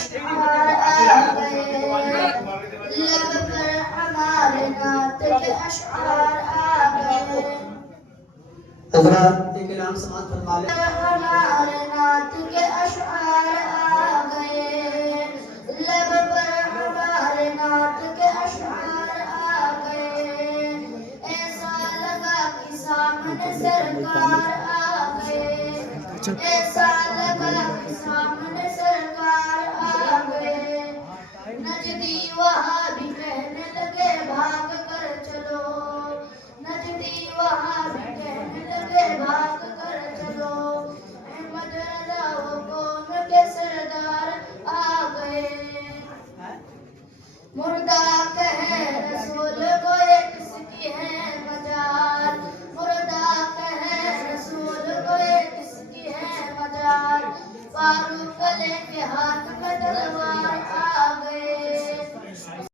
اشعار آ گئے، لب پر ہمارے نعت کے اشعار آ گئے، حضرات ایک اعلان سماعت فرما لیں۔ ہمارے نعت کے اشعار آ گئے، لب پر ہمارے نعت کے اشعار آ گئے، ایسا لگا کہ سامنے سرکار آ گئے، ایسا لگا کہ سامنے سرکار آ گئے، نجدی وہابی کہنے لگے بھاگ کر چلو، نجدی وہابی کہنے لگے بھاگ کر چلو، احمد رضا و قوم کے سردار آ گئے، مردہ کہے رسول کو یہ کس کی ہے مجال، مردہ کہے رسول کو یہ کس کی ہے مجال، فاروق علیہ کے ہاتھ میں تلوار